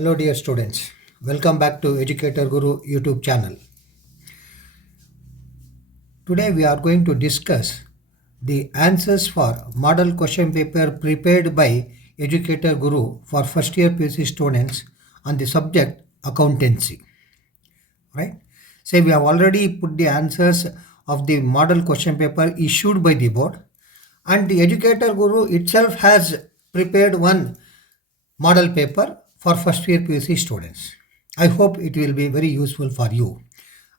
Hello dear students, welcome back to Educator Guru YouTube channel. Today we are going to discuss the answers for model question paper prepared by Educator Guru for first year PUC students on the subject accountancy. Right? Say we have already put the answers of the model question paper issued by the board, and the Educator Guru itself has prepared one model paper for first year PUC students. I hope it will be very useful for you.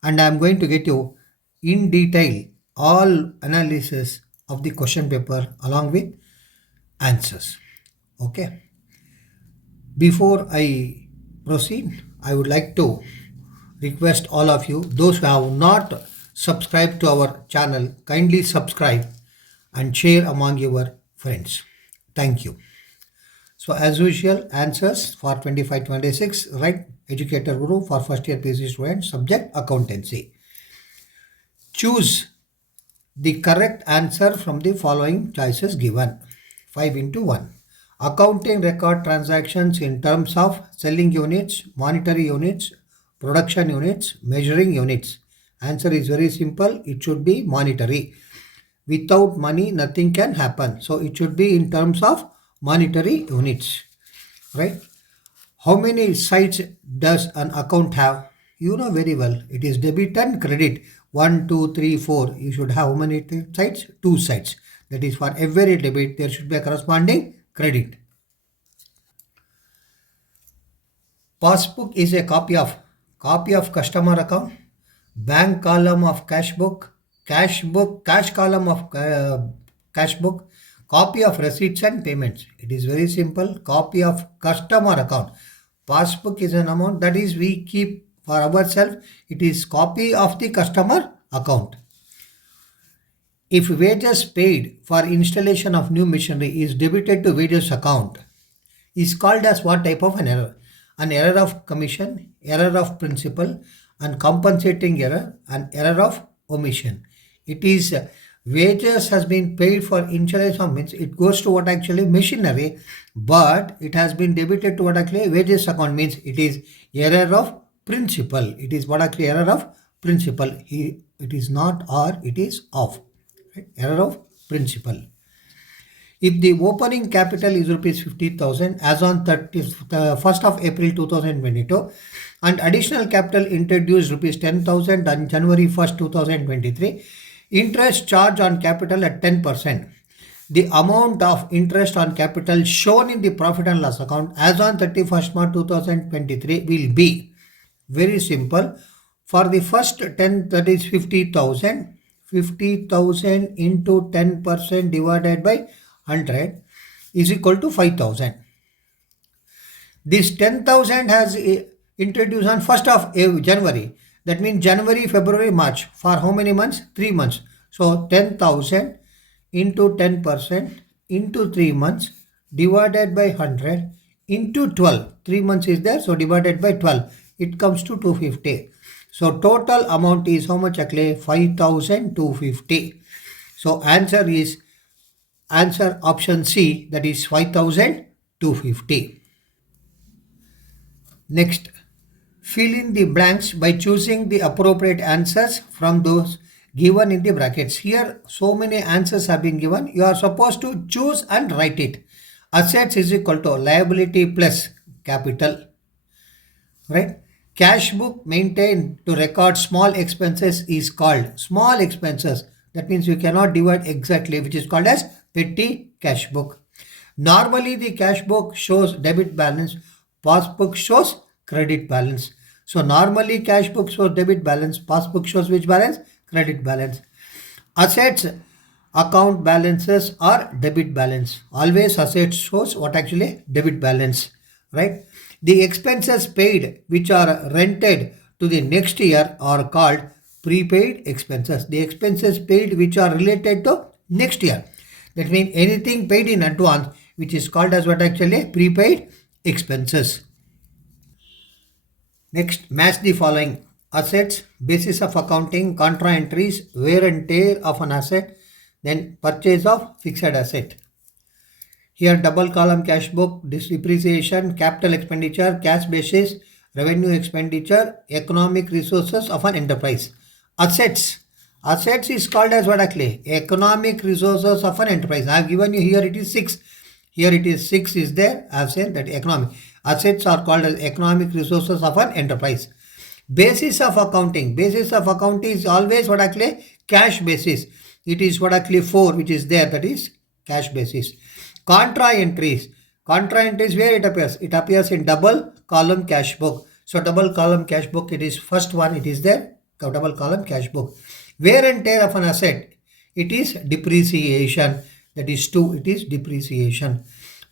And I am going to get you in detail all analysis of the question paper along with answers. Okay. Before I proceed, I would like to request all of you, those who have not subscribed to our channel, kindly subscribe and share among your friends. Thank you. So as usual, answers for 25-26, right? Educator Guru for first year PhD students, subject accountancy. Choose the correct answer from the following choices given. 5 into 1. Accounting record transactions in terms of selling units, monetary units, production units, measuring units. Answer is very simple. It should be monetary. Without money, nothing can happen. So it should be in terms of monetary units, right? How many sides does an account have? You know very well. It is debit and credit. 1, 2, 3, 4. You should have how many sides? 2 sides. That is, for every debit, there should be a corresponding credit. Passbook is a copy of customer account, bank column of cash book, cash column of cash book, copy of receipts and payments. It is very simple. Copy of customer account. Passbook is an amount that is we keep for ourselves. It is copy of the customer account. If wages paid for installation of new machinery is debited to wages account, is called as what type of an error? An error of commission, error of principal, and compensating error, and error of omission. It is wages has been paid for installation, means it goes to what actually machinery, but it has been debited to what actually wages account, means it is error of principal. It is what actually error of principal. It is not or, it is of. Right? Error of principal. If the opening capital is rupees 50,000 as on 1st of April 2022 and additional capital introduced rupees 10,000 on January 1st 2023, interest charge on capital at 10%. The amount of interest on capital shown in the profit and loss account as on 31st March 2023 will be very simple. For the first 10, that is 50,000, 50,000 into 10% divided by 100 is equal to 5,000. This 10,000 has introduced on 1st of January. That means January, February, March. For how many months? 3 months. So 10,000 into 10% into 3 months divided by 100 into 12. 3 months is there, so divided by 12. It comes to 250. So total amount is how much actually? 5,250. So answer is answer option C, that is 5,250. Next, fill in the blanks by choosing the appropriate answers from those given in the brackets. Here so many answers have been given. You are supposed to choose and write it. Assets is equal to liability plus capital, right? Cash book maintained to record small expenses is called small expenses. That means you cannot divide exactly, which is called as petty cash book. Normally the cash book shows debit balance, passbook shows credit balance. So normally cash book shows debit balance, passbook shows which balance? Credit balance. Assets account balances are debit balance. Always assets shows what actually? Debit balance, right? The expenses paid which are rented to the next year are called prepaid expenses. The expenses paid which are related to next year. That means anything paid in advance, which is called as what actually? Prepaid expenses. Next, match the following. Assets, basis of accounting, contra entries, wear and tear of an asset, then purchase of fixed asset. Here double column cash book, depreciation, capital expenditure, cash basis, revenue expenditure, economic resources of an enterprise. Assets. Assets is called as what actually? Economic resources of an enterprise. I have given you here it is 6. Here it is 6 is there. I have said that economic. Assets are called as economic resources of an enterprise. Basis of accounting. Basis of accounting is always what actually? Cash basis. It is what actually 4 which is there, that is cash basis. Contra entries. Contra entries, where it appears? It appears in double column cash book. So double column cash book, it is first one, it is there. Double column cash book. Wear and tear of an asset, it is depreciation. That is 2, it is depreciation.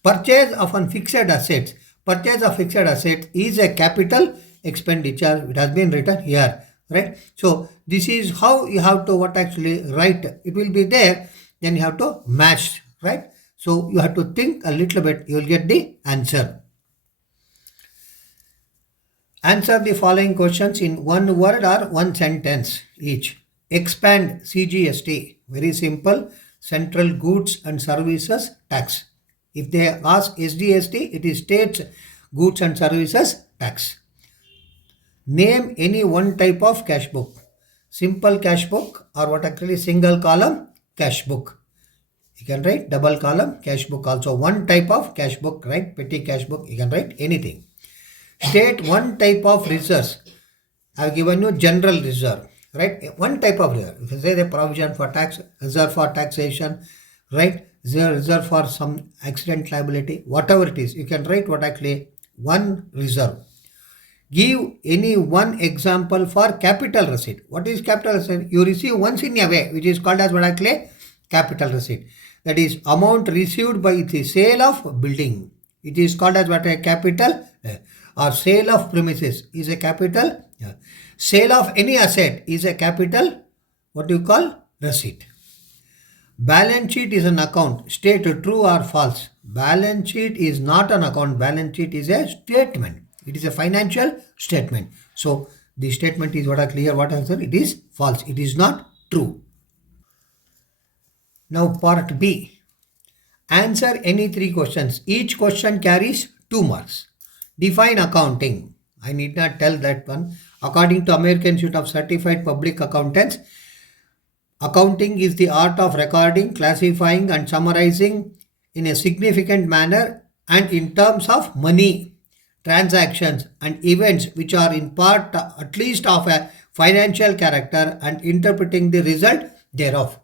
Purchase of an fixed assets. Purchase of fixed assets is a capital expenditure. It has been written here, right? So this is how you have to what actually write. It will be there, then you have to match, right? So you have to think a little bit, you will get the answer. Answer the following questions in one word or one sentence each. Expand CGST. Very simple. Central Goods and Services Tax. If they ask SGST, it is States Goods and Services Tax. Name any one type of cash book. Simple cash book or what actually single column cash book. You can write double column cash book also. One type of cash book, right? Petty cash book. You can write anything. State one type of reserves. I have given you general reserve, right? One type of reserve. You can say the provision for tax, reserve for taxation, right? Reserve for some accident liability, whatever it is. You can write what actually one reserve. Give any one example for capital receipt. What is capital receipt? You receive once in a way, which is called as what actually capital receipt. That is amount received by the sale of building. It is called as what a capital or sale of premises is a capital. Sale of any asset is a capital, what you call receipt. Balance sheet is an account. State true or false. Balance sheet is not an account. Balance sheet is a statement. It is a financial statement. So the statement is what are clear. What answer? It is false. It is not true. Now part B. Answer any 3 questions. Each question carries 2 marks. Define accounting. I need not tell that one. According to American Institute of Certified Public Accountants, accounting is the art of recording, classifying and summarizing in a significant manner and in terms of money, transactions and events which are in part at least of a financial character and interpreting the result thereof.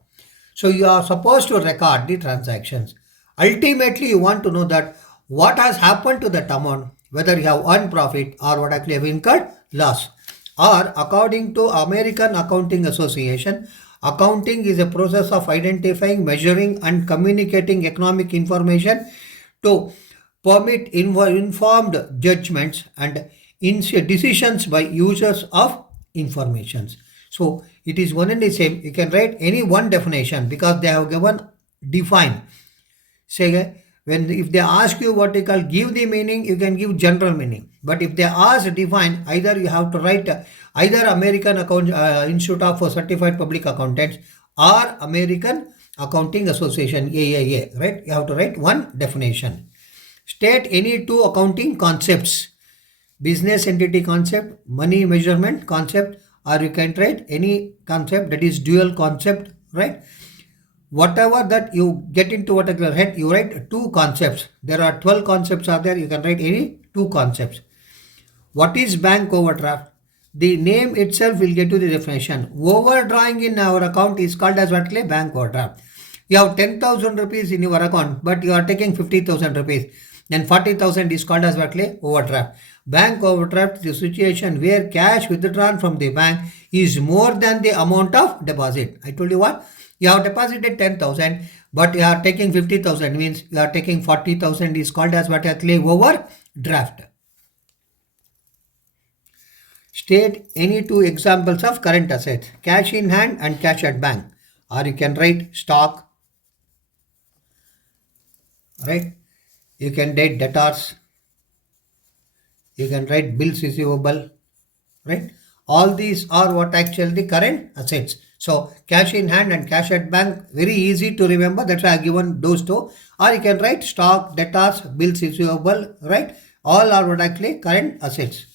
So you are supposed to record the transactions. Ultimately, you want to know that what has happened to that amount, whether you have earned profit or what actually have incurred loss. Or according to American Accounting Association, accounting is a process of identifying, measuring and communicating economic information to permit informed judgments and decisions by users of informations. So it is one and the same. You can write any one definition because they have given define. Say when if they ask you what you call give the meaning, you can give general meaning. But if they ask define, either you have to write either American Institute of Certified Public Accountants or American Accounting Association AAA, right? You have to write one definition. State any 2 accounting concepts. Business entity concept, money measurement concept, or you can write any concept that is dual concept, right? Whatever that you get into whatever head, you write 2 concepts. There are 12 concepts are there. You can write any 2 concepts. What is bank overdraft? The name itself will get you the definition. Overdrawing in our account is called as what? Bank overdraft. You have 10,000 rupees in your account, but you are taking 50,000 rupees. Then 40,000 is called as what? Overdraft. Bank overdraft is the situation where cash withdrawn from the bank is more than the amount of deposit. I told you what? You have deposited 10,000, but you are taking 50,000 means you are taking 40,000 is called as what? Overdraft. State any 2 examples of current assets. Cash in hand and cash at bank. Or you can write stock, right? You can write debtors. You can write bills receivable, right? All these are what actually the current assets. So cash in hand and cash at bank, very easy to remember. That's why I have given those two. Or you can write stock, debtors, bills receivable, right? All are what actually current assets.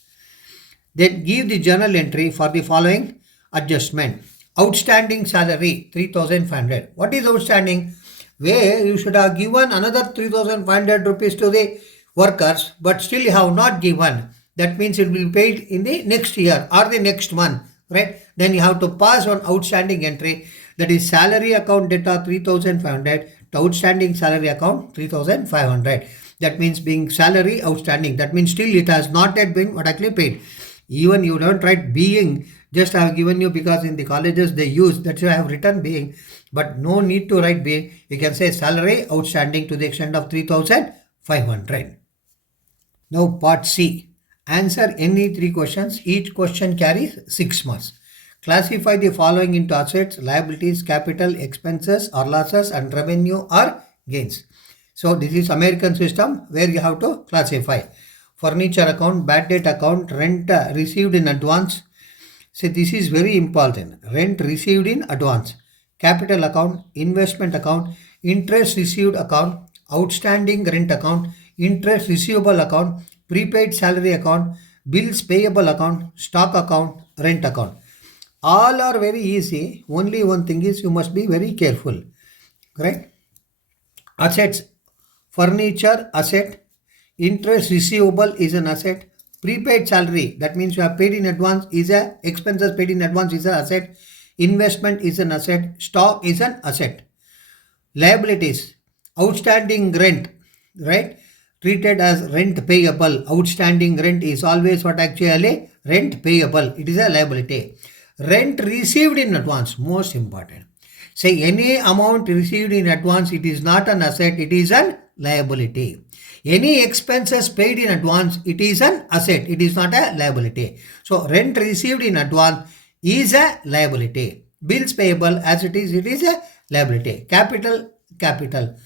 Then give the journal entry for the following adjustment. Outstanding salary 3,500. What is outstanding? Where you should have given another 3,500 rupees to the workers, but still you have not given. That means it will be paid in the next year or the next month, right? Then you have to pass on outstanding entry, that is salary account data 3,500 to outstanding salary account 3,500. That means being salary outstanding. That means still it has not yet been what actually paid. Even you don't write being, just I have given you because in the colleges they use, that's why I have written being, but no need to write being. You can say salary outstanding to the extent of 3,500. Now part C. Answer any three questions. Each question carries 6 marks. Classify the following into assets, liabilities, capital, expenses or losses, and revenue or gains. So this is American system where you have to classify. Furniture account, bad debt account, rent received in advance. So this is very important. Rent received in advance. Capital account, investment account, interest received account, outstanding rent account, interest receivable account, prepaid salary account, bills payable account, stock account, rent account. All are very easy. Only one thing is you must be very careful. Correct? Assets, furniture asset, interest receivable is an asset, prepaid salary, that means you have paid in advance, is a expenses paid in advance is an asset, investment is an asset, stock is an asset. Liabilities, outstanding rent, right, treated as rent payable. Outstanding rent is always what actually rent payable, it is a liability. Rent received in advance, most important. Say any amount received in advance, it is not an asset, it is an liability. Any expenses paid in advance, it is an asset, it is not a liability. So rent received in advance is a liability. Bills payable as it is a liability. Capital.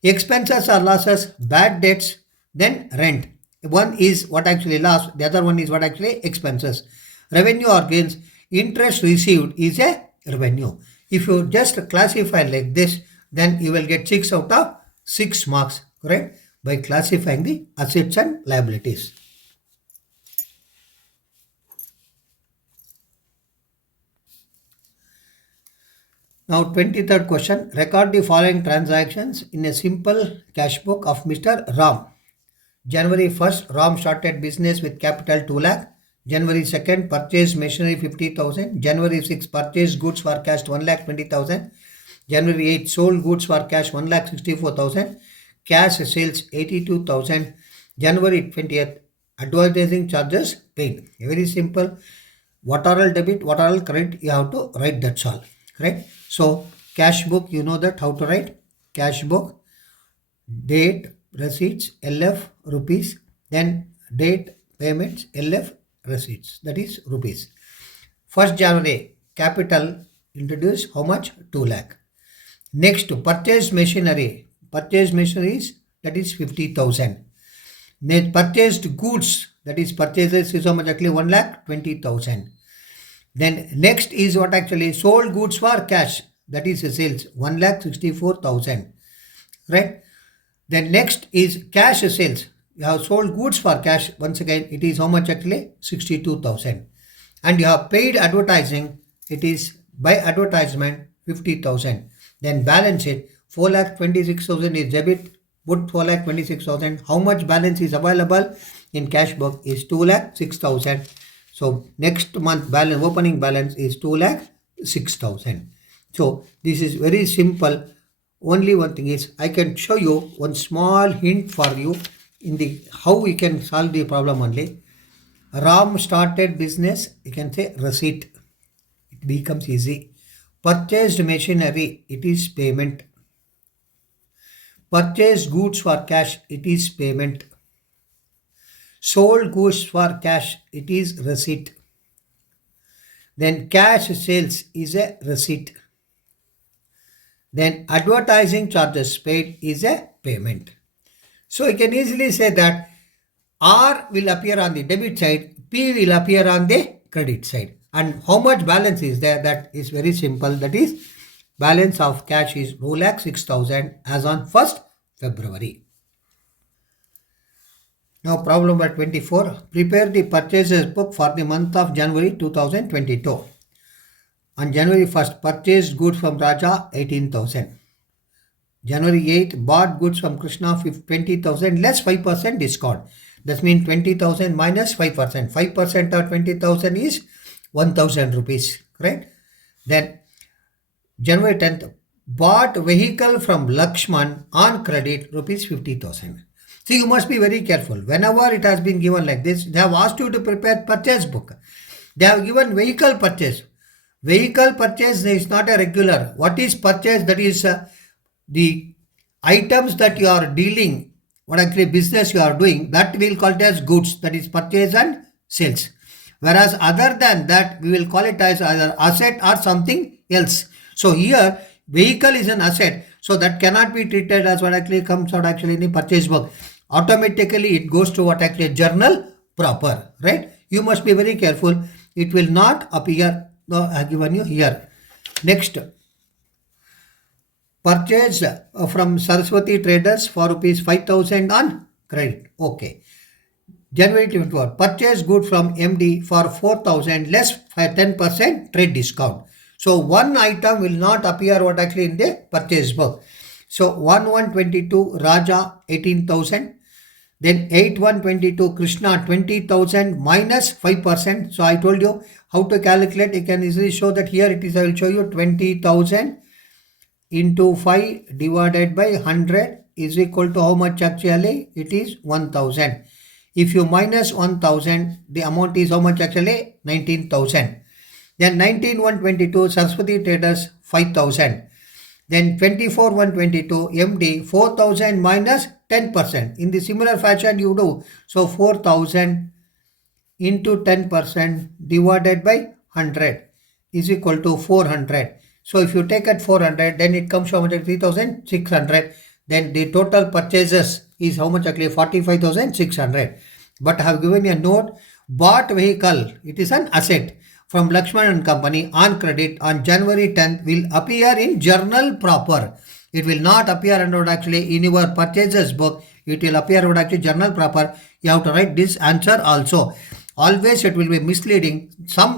Expenses or losses, bad debts, then rent. One is what actually loss, the other one is what actually expenses. Revenue or gains, interest received is a revenue. If you just classify like this, then you will get 6 out of 6 marks, correct? By classifying the assets and liabilities. Now 23rd question. Record the following transactions in a simple cash book of Mr. Ram. January 1st, Ram started business with capital 2 lakh. January 2nd, purchased machinery 50,000. January 6th, purchased goods for cash 1 lakh 20,000. January 8th, sold goods for cash 1 lakh 64,000. Cash sales 82,000. January 20th, advertising charges paid. Very simple. What are all debit, what are all credit, you have to write, that's all. Right? So cash book, you know that how to write. Cash book, date, receipts, LF, rupees. Then date, payments, LF, receipts. That is rupees. 1st January, capital introduced, how much? 2 lakh. Next, purchased machinery. Purchased machineries, that is 50,000. Next, purchased goods, that is purchases is how much actually? 1 lakh 20,000. Then next is what actually? Sold goods for cash, that is sales, 1 lakh 64,000. Right? Then next is cash sales. You have sold goods for cash, once again it is how much actually? 62,000. And you have paid advertising, it is by advertisement 50,000. Then balance sheet, 4 lakh 26,000 is debit, put 4 lakh 26,000. How much balance is available in cash book is 2 lakh 6,000. So next month balance, opening balance is 2 lakh 6,000. So this is very simple. Only one thing is I can show you one small hint for you in the how we can solve the problem only. Ram started business, you can say receipt. It becomes easy. Purchased machinery, it is payment. Purchased goods for cash, it is payment. Sold goods for cash, it is receipt. Then cash sales is a receipt. Then advertising charges paid is a payment. So you can easily say that R will appear on the debit side, P will appear on the credit side. And how much balance is there? That is very simple. That is, balance of cash is 2,06,000 as on 1st February. Now problem number 24. Prepare the purchases book for the month of January 2022. On January 1st, purchased goods from Raja 18,000. January 8th, bought goods from Krishna 20,000 less 5% discount. That means 20,000 minus 5%. 5% of 20,000 is 1,000 rupees. Correct? Then January 10th, bought vehicle from Lakshman on credit rupees 50,000. So you must be very careful. Whenever it has been given like this, they have asked you to prepare purchase book. They have given vehicle purchase. Vehicle purchase is not a regular. What is purchase? That is the items that you are dealing, what actually business you are doing, that we will call it as goods. That is purchase and sales. Whereas other than that, we will call it as either asset or something else. So here, vehicle is an asset. So that cannot be treated as what actually comes out actually in the purchase book. Automatically, it goes to what actually journal proper, right? You must be very careful. It will not appear. I have given you here. Next, purchased from Saraswati Traders for rupees 5,000 on credit. Okay. January 24, purchased good from MD for 4,000 less 10% trade discount. So one item will not appear what actually in the purchase book. So 1122 Raja 18,000. Then 8122 Krishna 20,000 minus 5%. So I told you how to calculate. You can easily show that here it is. I will show you 20,000 into 5 divided by 100 is equal to how much actually? It is 1,000. If you minus 1,000, the amount is how much actually? 19,000. Then 19,122 Saraswati Traders 5,000. Then 24,122 MD 4,000 minus 10%. In the similar fashion you do. So 4,000 into 10% divided by 100 is equal to 400. So if you take at 400, then it comes to how much? 3,600. Then the total purchases is how much actually? 45,600. But I have given you a note. Bought vehicle, it is an asset from Lakshman and Company on credit on January 10th will appear in journal proper. It will not appear under actually in your purchases book. It will appear under actually journal proper. You have to write this answer also. Always it will be misleading.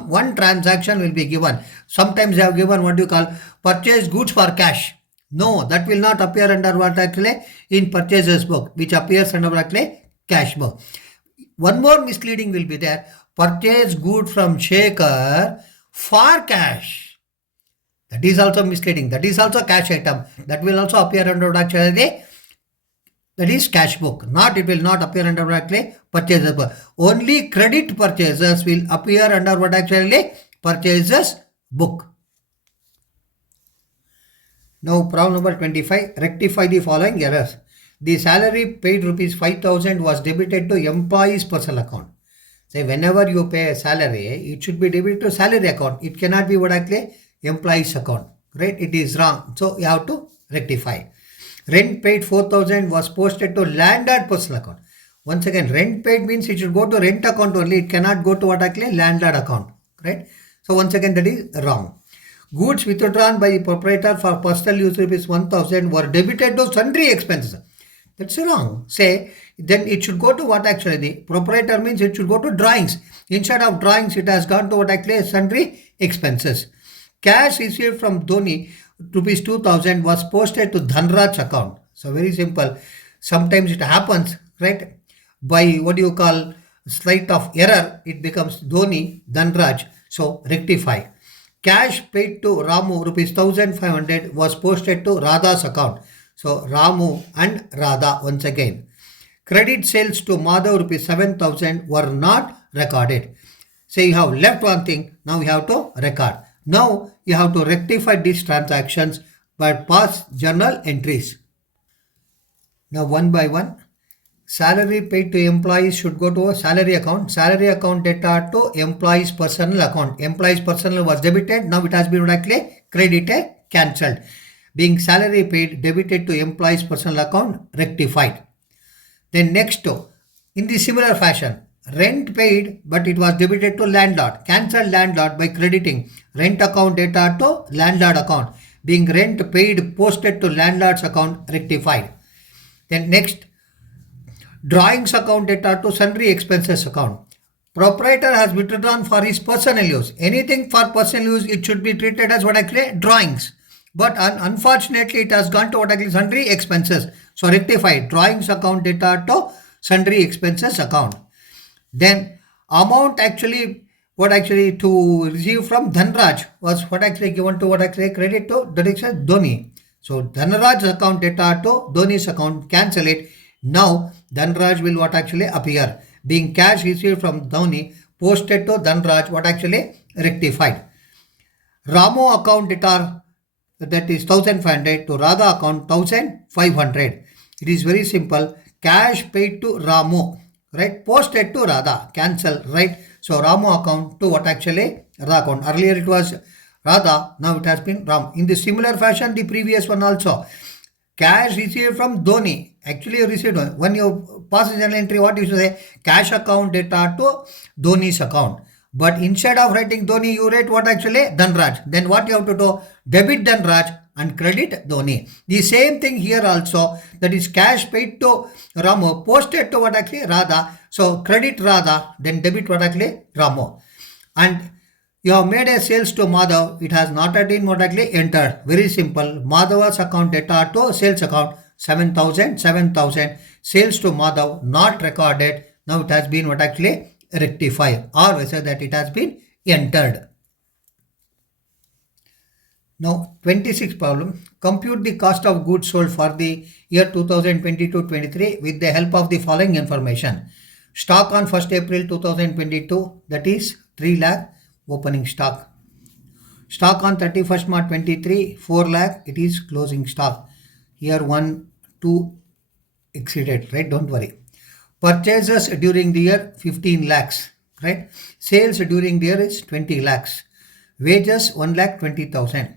One transaction will be given. Sometimes they have given what you call purchase goods for cash. No, that will not appear under what actually in purchases book, which appears under actually cash book. One more misleading will be there. Purchase good from Shaker for cash. That is also misleading. That is also cash item. That will also appear under actually that is cash book. It will not appear under actually purchases book. Only credit purchases will appear under what actually purchases book. Now problem number 25. Rectify the following errors. The salary paid rupees 5,000 was debited to employee's personal account. Say whenever you pay a salary, it should be debited to salary account. It cannot be what actually employee's account. Right? It is wrong. So you have to rectify. Rent paid 4,000 was posted to landlord personal account. Once again, rent paid means it should go to rent account only. It cannot go to what actually landlord account. Right? So once again, that is wrong. Goods withdrawn by the proprietor for personal use rupees 1,000 were debited to sundry expenses. That's wrong. Say, then it should go to what actually? The proprietor means it should go to drawings. Instead of drawings, it has gone to what actually? Sundry expenses. Cash received from Dhoni, rupees 2,000 was posted to Dhanraj account. So very simple. Sometimes it happens, right? By what you call slight of error, it becomes Dhoni, Dhanraj. So rectify. Cash paid to Ramu, rupees 1,500 was posted to Radha's account. So Ramu and Radha once again. Credit sales to Madhav rupees 7,000 were not recorded. So you have left one thing, now you have to record. Now you have to rectify these transactions by past journal entries. Now one by one. Salary paid to employees should go to a salary account. Salary account data to employees personal account. Employees personal was debited. Now it has been directly credited, cancelled. Being salary paid debited to employees personal account rectified. Then next, in the similar fashion, Rent paid, but it was debited to landlord. Cancel landlord by crediting rent account data to landlord account. Being rent paid posted to landlord's account rectified. Then next, drawings account data to sundry expenses account. Proprietor has withdrawn for his personal use. Anything for personal use, it should be treated as what I call drawings. But unfortunately, it has gone to what I call sundry expenses. So rectify drawings account data to sundry expenses account. Then amount actually what actually to receive from Dhanraj was what actually given to what actually credit to direction Dhoni. So Dhanraj's account data to Dhoni's account, cancel it. Now Dhanraj will what actually appear. Being cash received from Dhoni posted to Dhanraj what actually rectified. Ramo account data, that is 1500, to Radha account 1500. It is very simple. Cash paid to Ramo, right? Posted to Radha, cancel, right? So Ramo account to what actually Radha account. Earlier it was Radha, now it has been Ram. In the similar fashion, the previous one also. Cash received from Dhoni. Actually, you received one. When you pass the journal entry, what you should say? Cash account data to Dhoni's account. But instead of writing Dhoni, you write what actually? Dhanraj. Then what you have to do? Debit Dhanraj and credit Dhoni. The same thing here also. That is cash paid to Ramo, posted to what actually? Radha. So credit Radha, then debit what actually? Ramo. And you have made a sales to Madhav. It has not been what actually entered. Very simple. Madhav's account data to sales account 7,000. Sales to Madhav not recorded. Now it has been what actually rectified, or we say that it has been entered. Now 26th problem. Compute the cost of goods sold for the year 2022-23 with the help of the following information. Stock on 1st April 2022, that is 3 lakh opening stock. Stock on 31st March 23, 4 lakh, it is closing stock. Here 1, 2 exceeded, right? Don't worry. Purchases during the year 15 lakhs, right? Sales during the year is 20 lakhs. Wages 1,20,000.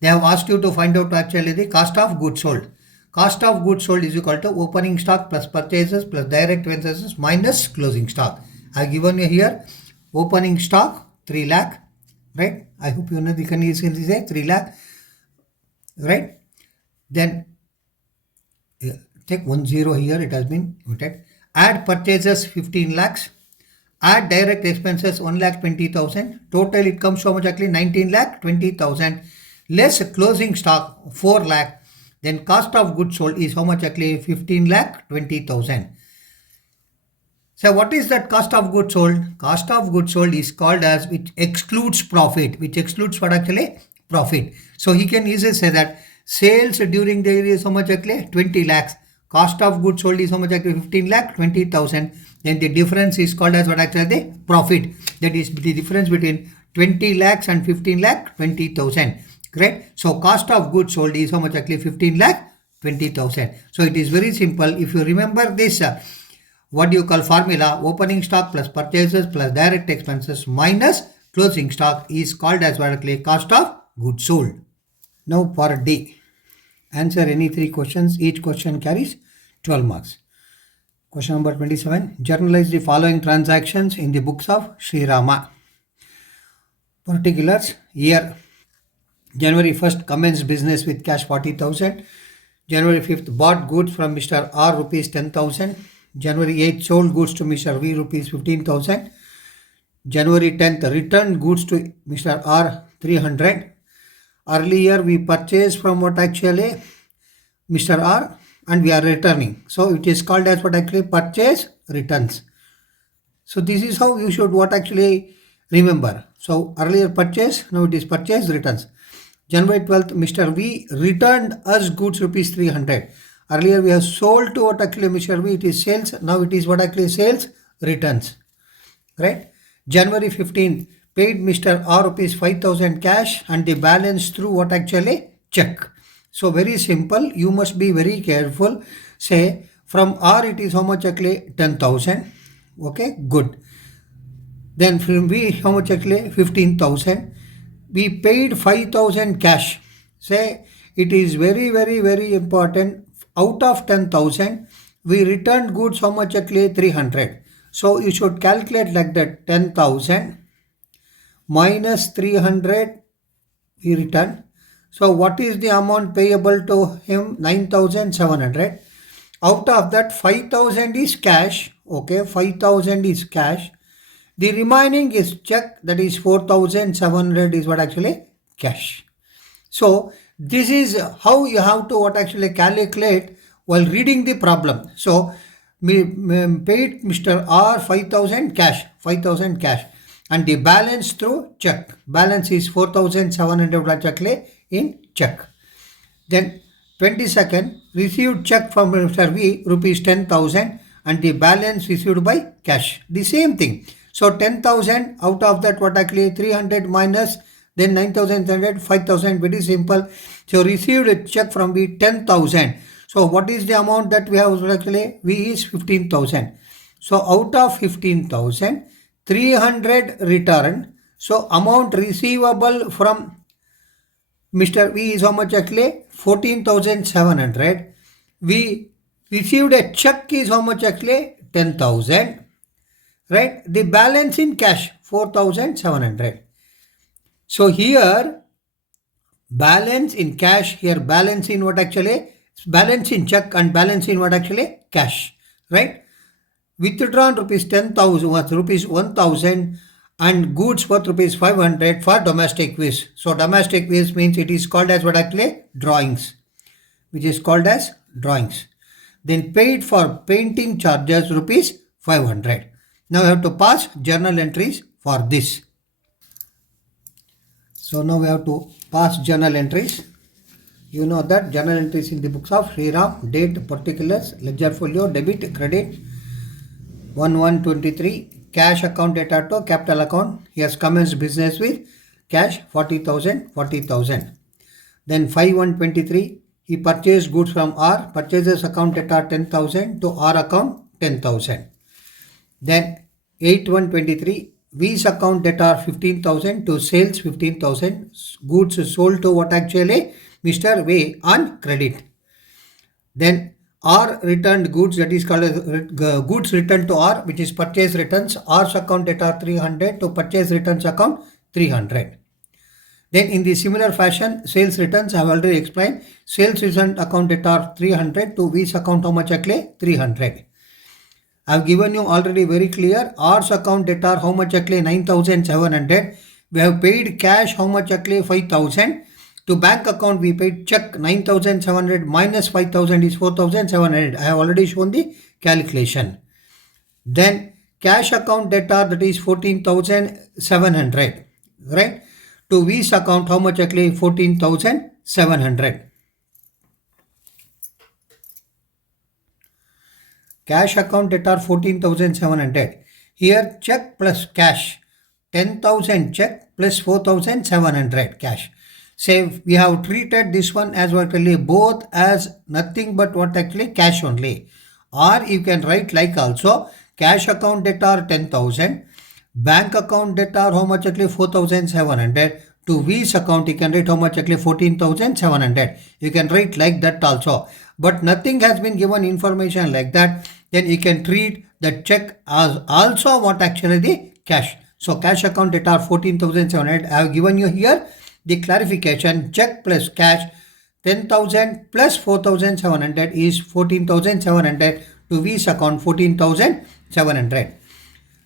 They have asked you to find out actually the cost of goods sold. Cost of goods sold is equal to opening stock plus purchases plus direct expenses minus closing stock. I have given you here opening stock 3 lakh, right? I hope you know the condition is 3 lakh, right? Then take 10 here, it has been noted. Add purchases 15 lakhs. Add direct expenses 1,20,000. Total it comes to how much actually? 19,20,000. Less closing stock 4 lakh. Then cost of goods sold is how much actually? 15,20,000. So what is that cost of goods sold? Cost of goods sold is called as which excludes profit. Which excludes what actually? Profit. So he can easily say that sales during the year is how much actually? 20 lakhs. Cost of goods sold is how much actually? 15,20,000. Then the difference is called as what actually? The profit. That is the difference between 20 lakhs and 15,20,000. Correct? So cost of goods sold is how much actually? 15,20,000. So it is very simple. If you remember this, what do you call formula? Opening stock plus purchases plus direct expenses minus closing stock is called as what actually? Cost of goods sold. Now for D. Answer any 3 questions. Each question carries 12 marks. Question number 27. Journalize the following transactions in the books of Sri Rama. Particulars. Year. January 1st commenced business with cash 40,000. January 5th bought goods from Mr. R rupees 10,000. January 8th sold goods to Mr. V rupees 15,000. January 10th returned goods to Mr. R 300. Earlier we purchased from what actually? Mr. R, and we are returning. So it is called as what actually? Purchase returns. So this is how you should what actually remember. So earlier purchase, now it is purchase returns. January 12th, Mr. V returned us goods rupees 300. Earlier we have sold to what actually Mr. V, it is sales. Now it is what actually? Sales returns. Right? January 15th, paid Mr. R rupees 5,000 cash and the balance through what actually? Check. So very simple. You must be very careful. Say from R it is how much actually? 10,000. Okay, good. Then from V how much actually? 15,000. We paid 5,000 cash. Say it is very important. Out of 10,000 we returned goods how much actually? 300. So you should calculate like that: 10,000 minus 300 he returned. So what is the amount payable to him? 9,700. Out of that, 5,000 is cash. Okay, 5,000 is cash. The remaining is check, that is 4,700 is what actually cash. So this is how you have to what actually calculate while reading the problem. So paid Mr. R 5,000 cash, 5,000 cash, and the balance through check. Balance is 4,700 actually in check. Then 22nd, received check from Mr. V rupees 10,000 and the balance received by cash. The same thing. So 10,000 out of that what actually 300 minus then 9,700, 5,000, very simple. So received a check from V 10,000. So what is the amount that we have actually? V is 15,000. So out of 15,000, 300 returned. So amount receivable from Mr. V is how much actually? 14,700. We received a check is how much actually? 10,000. Right? The balance in cash 4,700. So here balance in cash, here balance in what actually? Balance in check and balance in what actually? Cash. Right? Withdrawn rupees 10,000 was rupees 1,000 and goods worth rupees 500 for domestic use. So domestic use means it is called as what actually? Drawings, which is called as drawings. Then paid for painting charges rupees 500. Now we have to pass journal entries for this. So now we have to pass journal entries. You know that journal entries in the books of Sriram, date, particulars, ledger folio, debit, credit, 1123, cash account data to capital account. He has commenced business with cash 40,000, 40,000. Then 5123, he purchased goods from R, purchases account data 10,000 to R account 10,000. Then 8123, V's account data 15,000 to sales 15,000, goods sold to what actually? Mr. V on credit. Then R returned goods, that is called as goods returned to R, which is purchase returns. R's account data 300 to purchase returns account 300. Then in the similar fashion, sales returns I have already explained. Sales return account data 300 to V's account how much actually? 300. I have given you already very clear. R's account data how much actually? 9,700. We have paid cash how much actually? 5,000. To bank account we paid check 9,700 minus 5,000 is 4,700. I have already shown the calculation. Then cash account data, that is 14,700. Right? To V's account how much actually? 14,700. Cash account data 14,700. Here check plus cash 10,000 check plus 4,700 cash. Say we have treated this one as what actually both as nothing but what actually cash only. Or you can write like also cash account data 10,000, bank account data how much actually? 4,700. To V's account you can write how much actually? 14,700. You can write like that also. But nothing has been given information like that. Then you can treat the check as also what actually the cash. So cash account data 14,700. I have given you here the clarification. Check plus cash 10,000 plus 4,700 is 14,700. To V's account 14,700.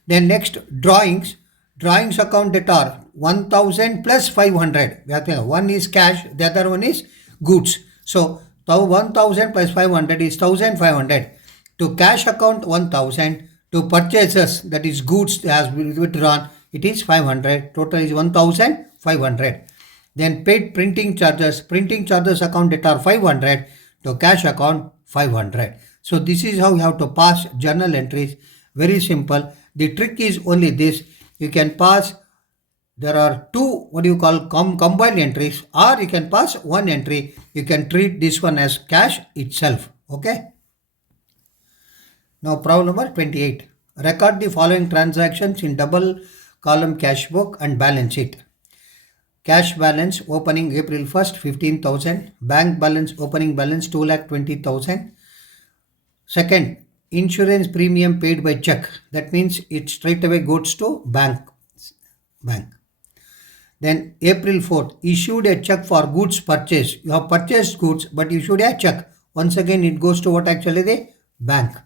Then next drawings. Drawings account data 1,000 plus 500. One is cash, the other one is goods. So 1,000 plus 500 is 1,500. To cash account 1,000. To purchases, that is goods has been withdrawn, it is 500. Total is 1,500. Then paid printing charges. Printing charges account data 500. To cash account 500. So this is how you have to pass journal entries. Very simple. The trick is only this. You can pass, there are two what you call combined entries, or you can pass one entry. You can treat this one as cash itself. Okay. Now problem number 28. Record the following transactions in double column cash book and balance sheet. Cash balance opening April 1st 15,000. Bank balance opening balance 2,20,000. Second, insurance premium paid by check. That means it straight away goes to bank. Then April 4th, issued a check for goods purchased. You have purchased goods, but issued a check. Once again, it goes to what actually the bank.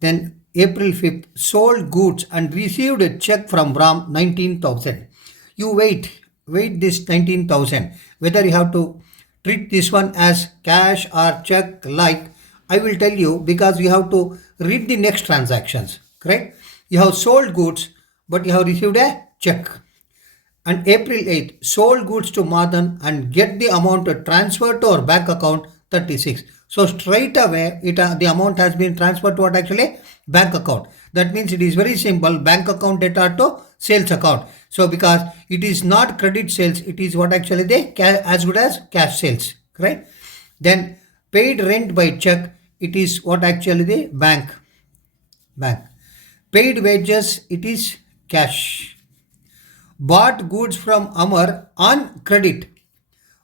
Then April 5th, sold goods and received a check from Ram 19,000. You wait this 19,000. Whether you have to treat this one as cash or check, like I will tell you, because you have to read the next transactions, correct? You have sold goods, but you have received a check. And April 8th, sold goods to Madan and get the amount transferred to our bank account 36. So straight away, the amount has been transferred to what actually? Bank account. That means it is very simple. Bank account data to sales account. So because it is not credit sales, it is what actually as good as cash sales. Right? Then paid rent by check, it is what actually the bank. Paid wages, it is cash. Bought goods from Amar on credit.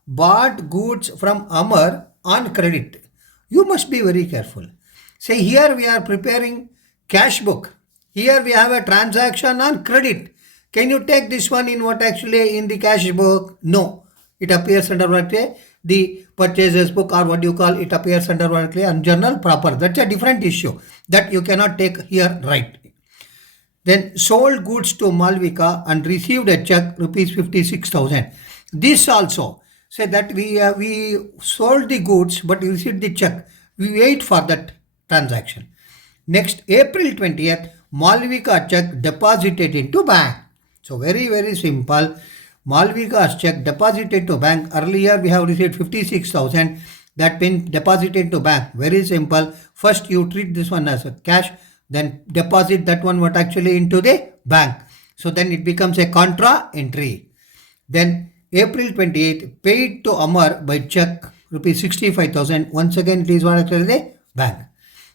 Bought goods from Amar on credit. You must be very careful. Say here we are preparing cash book. Here we have a transaction on credit. Can you take this one in what actually in the cash book? No. It appears under what the purchases book, or what you call it, appears under what on journal proper. That's a different issue that you cannot take here, right? Then sold goods to Malvika and received a check rupees 56,000. This also say that we sold the goods but we received the check. We wait for that transaction. Next, April 20th, Malvika check deposited into bank. So very simple. Malvika's check deposited to bank. Earlier we have received 56,000. That been deposited to bank. Very simple. First you treat this one as a cash, then deposit that one what actually into the bank. So then it becomes a contra entry. Then April 28th, paid to Amar by check rupees 65,000. Once again it is what actually the bank.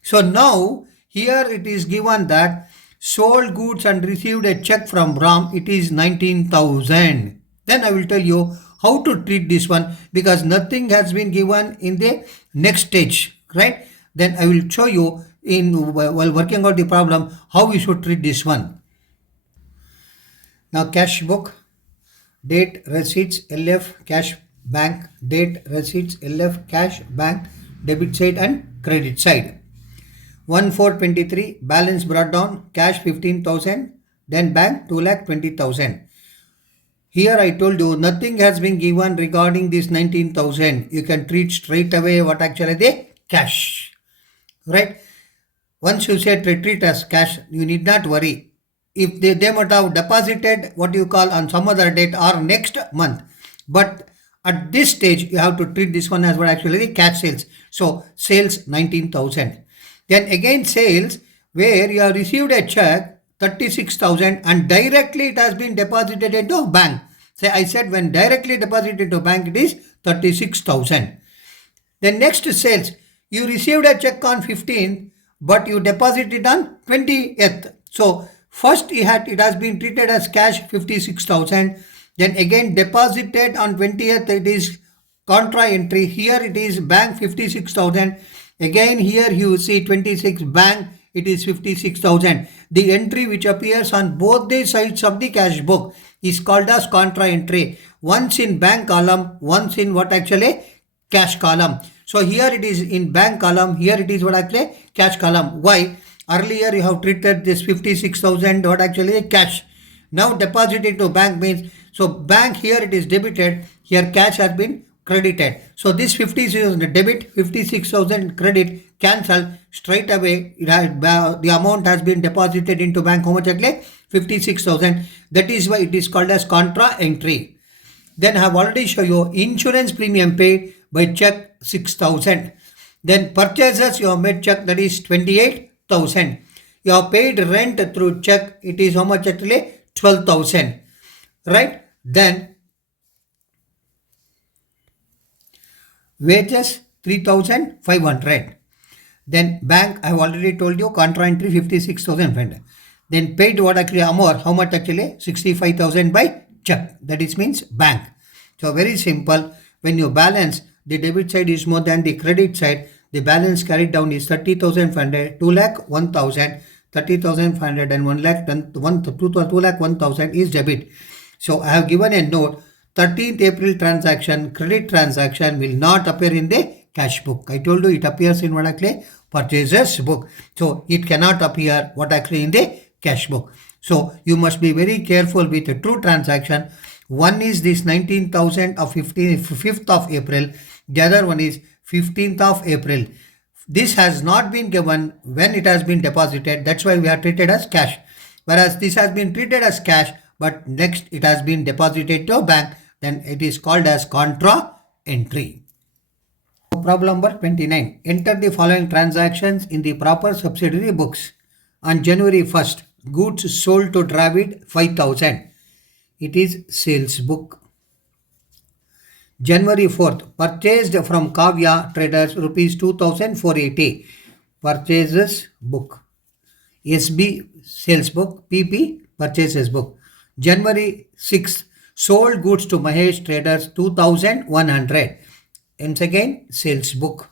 So now here it is given that sold goods and received a check from Ram, it is 19,000. Then I will tell you how to treat this one, because nothing has been given in the next stage, right? Then I will show you while working out the problem how we should treat this one. Now cash book, date receipts LF cash bank, date receipts LF cash bank, debit side and credit side. 1,423 balance brought down, cash 15,000, then bank 2,20,000. Here I told you nothing has been given regarding this 19,000. You can treat straight away what actually the cash, right? Once you say treat as cash, you need not worry. If they might have deposited what you call on some other date or next month, but at this stage you have to treat this one as what actually the cash sales. So sales 19,000. Then again sales where you have received a check 36,000 and directly it has been deposited into bank. Say I said when directly deposited to bank it is 36,000. Then next sales, you received a check on 15th but you deposited on 20th. So first it has been treated as cash 56,000. Then again deposited on 20th, it is contra entry. Here it is bank 56,000. Again here you see 26 bank, it is 56,000. The entry which appears on both the sides of the cash book is called as contra entry. Once in bank column, once in what actually cash column. So here it is in bank column, here it is what actually cash column. Why? Earlier you have treated this 56,000 what actually cash. Now deposited to bank means, so bank here it is debited, here cash has been credited. So this 56,000 debit, 56,000 credit, cancel straight away. The amount has been deposited into bank. How much actually? 56,000. That is why it is called as contra entry. Then I have already shown you insurance premium paid by check 6,000. Then purchases you have made check, that is 28,000. You have paid rent through check, it is how much actually? 12,000. Right? Then wages 3,500. Then bank I have already told you contra entry 56,000. Then paid what actually Amor, how much actually? 65,000 by check. That is means bank. So very simple. When you balance, the debit side is more than the credit side, The balance carried down is 30,500, 2 lakh 1,000, 30,500 and 1 lakh 2 lakh 1,000 is debit. So I have given a note. 13th April transaction, credit transaction will not appear in the cash book. I told you it appears in what actually purchases book. So it cannot appear what actually in the cash book. So you must be very careful with a true transaction. One is this 19,000 of 5th of April. The other one is 15th of April. This has not been given when it has been deposited. That's why we are treated as cash. Whereas this has been treated as cash, but next it has been deposited to a bank, then it is called as contra entry. Problem number 29. Enter the following transactions in the proper subsidiary books. On January 1st, goods sold to Dravid 5,000. It is sales book. January 4th, purchased from Kavya Traders rupees 2,480. Purchases book. SB sales book. PP purchases book. January 6th, sold goods to Mahesh Traders 2,100. Once again, sales book.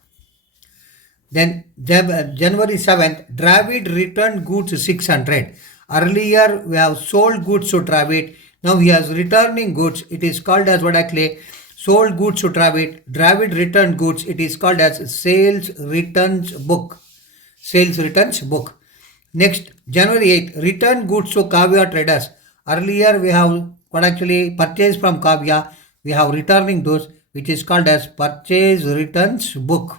Then January 7th, Dravid returned goods 600. Earlier we have sold goods to Dravid. Now he is returning goods. It is called as what actually sold goods to Dravid. Dravid returned goods. It is called as sales returns book. Sales returns book. Next, January 8th, return goods to Kavya Traders. Earlier we have what actually purchased from Kavya. We have returning those, which is called as purchase returns book.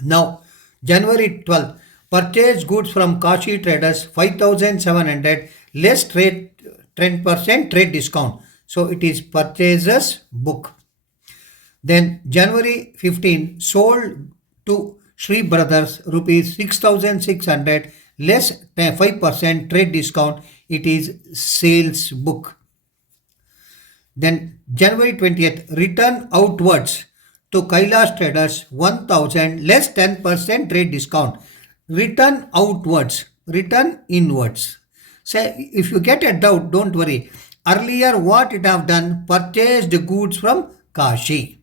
Now, January 12th, purchase goods from Kashi Traders 5,700 less trade 10% trade discount. So it is purchases book. Then January 15, sold to Sri Brothers rupees 6,600 less 5% trade discount. It is sales book. Then January 20th, return outwards to Kailash Traders 1,000 less 10% trade discount. Return outwards, return inwards. Say if you get a doubt, don't worry. Earlier what it have done, purchased goods from Kashi.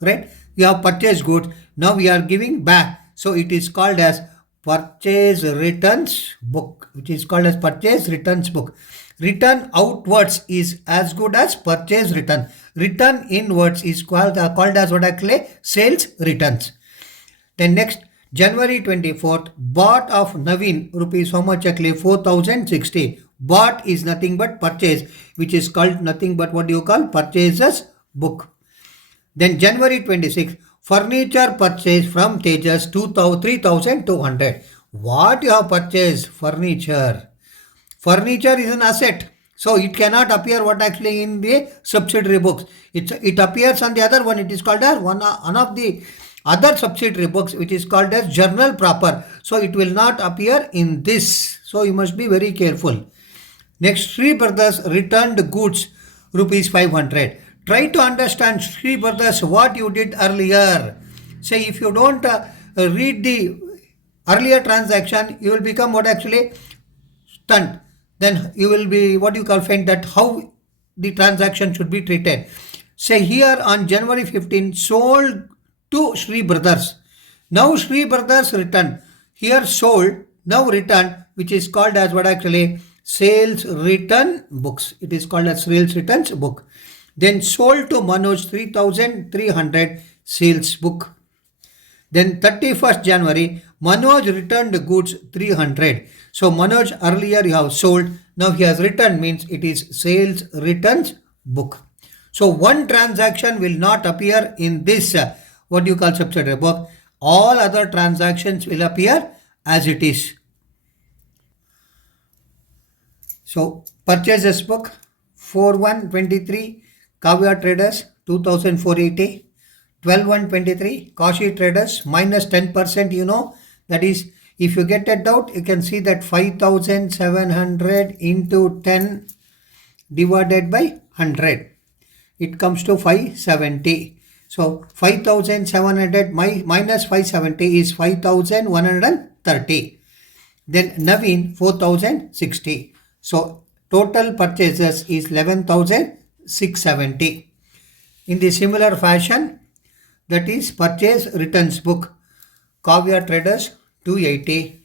Right? You have purchased goods. Now we are giving back. So it is called as purchase returns book, which is called as purchase returns book. Return outwards is as good as purchase return. Return inwards is called as what actually sales returns. Then next, January 24th, bought of Naveen rupees how much actually 4,060. Bought is nothing but purchase, which is called nothing but what do you call purchases book. Then January 26th, furniture purchase from Tejas 3,200. What you have purchased? Furniture. Furniture is an asset. So it cannot appear what actually in the subsidiary books. It appears on the other one. It is called as one of the other subsidiary books, which is called as journal proper. So it will not appear in this. So you must be very careful. Next, Sri Brothers returned goods rupees 500. Try to understand Sri Brothers what you did earlier. Say if you don't read the earlier transaction, you will become what actually stunned. Then you will be what you call find that how the transaction should be treated. Say here on January 15, sold to Sri Brothers. Now Sri Brothers returned. Here sold, now returned, which is called as what actually sales return books. It is called as sales returns book. Then sold to Manoj 3,300 sales book. Then 31st January, Manoj returned goods 300. So Manoj earlier you have sold, now he has returned means it is sales returns book. So one transaction will not appear in this what you call subsidiary book. All other transactions will appear as it is. So purchases book 4/1/23 Kavya Traders 2,480. 12/1/23 Kashi Traders minus 10%, you know, that is if you get a doubt you can see that 5,700 into 10 divided by 100, it comes to 570. So 5,700 minus 570 is 5,130. Then Naveen 4,060. So total purchases is 11,670. In the similar fashion, that is purchase returns book. Kavya traders 280.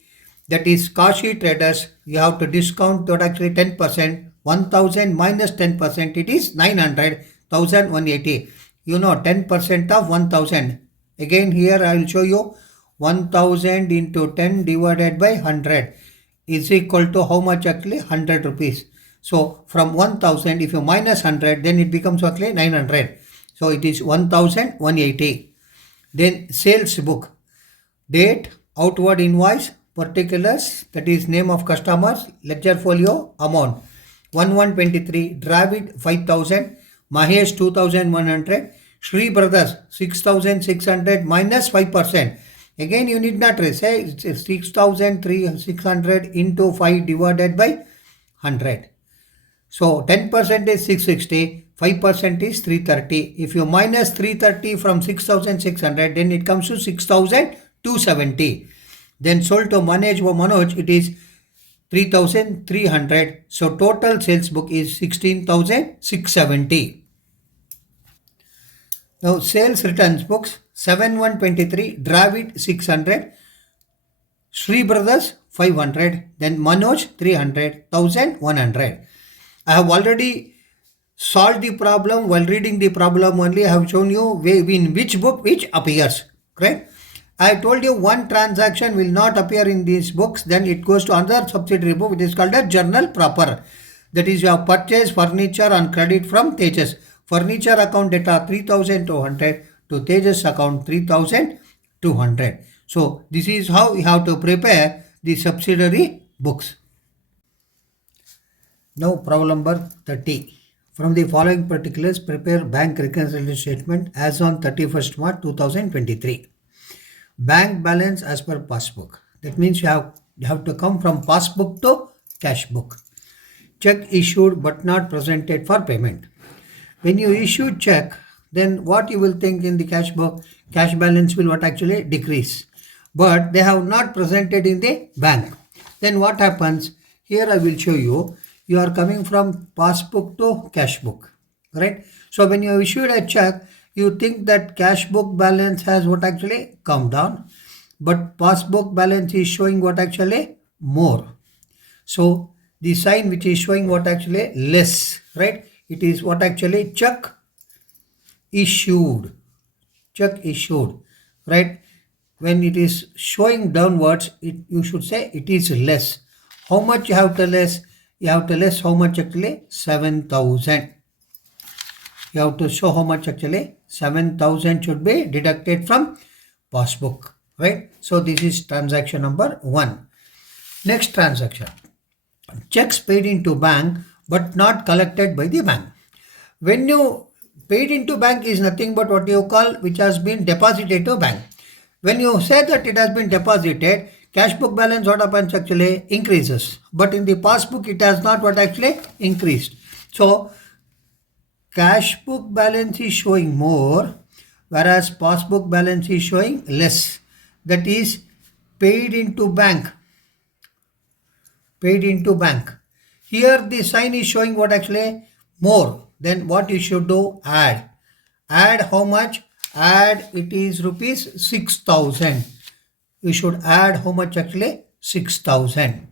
That is Kashi traders. You have to discount that actually 10%. 1000 minus 10%, it is 900. 1180. You know 10% of 1000. Again here I will show you 1000 into 10 divided by 100 is equal to how much actually? 100 rupees. So from 1000 if you minus 100 then it becomes actually 900. So it is 1180. Then sales book. Date, outward invoice, particulars, that is name of customers, ledger folio, amount. 1123, Dravid 5000, Mahesh 2100, Shri Brothers 6600 minus 5%. Again you need not say 6600 into 5 divided by 100. So 10% is 660, 5% is 330. If you minus 330 from 6600, then it comes to 6270. Then sold to Manoj, it is 3300. So total sales book is 16,670. Now sales returns books 7123, Dravid 600, Sri Brothers 500, then Manoj 300, 1100. I have already solved the problem while reading the problem only. I have shown you in which book which appears. Correct? I told you one transaction will not appear in these books, then it goes to another subsidiary book. It is called a journal proper. That is, you have purchased furniture on credit from Tejas. Furniture account data 3200 to Tejas account 3200. So this is how you have to prepare the subsidiary books. Now problem number 30. From the following particulars, prepare bank reconciliation statement as on 31st March 2023. Bank balance as per passbook. That means you have to come from passbook to cash book. Check issued but not presented for payment. When you issue check, then what you will think in the cash book, cash balance will what actually decrease. But they have not presented in the bank. Then what happens? Here I will show you. You are coming from passbook to cash book, right? So when you issued a check, you think that cash book balance has what actually come down, but passbook balance is showing what actually more. So the sign which is showing what actually less, right? It is what actually check issued, right? When it is showing downwards, you should say it is less. How much you have to less? You have to less how much actually? 7,000. You have to show how much actually? 7,000 should be deducted from passbook, right? So this is transaction number 1. Next transaction. Checks paid into bank but not collected by the bank. When you paid into bank is nothing but what you call which has been deposited to bank. When you say that it has been deposited, cash book balance what happens actually increases. But in the passbook it has not what actually increased. So cash book balance is showing more, whereas passbook balance is showing less. That is paid into bank. Paid into bank. Here the sign is showing what actually more. Then what you should do? Add. Add how much? Add it is rupees 6,000. You should add how much actually? 6,000.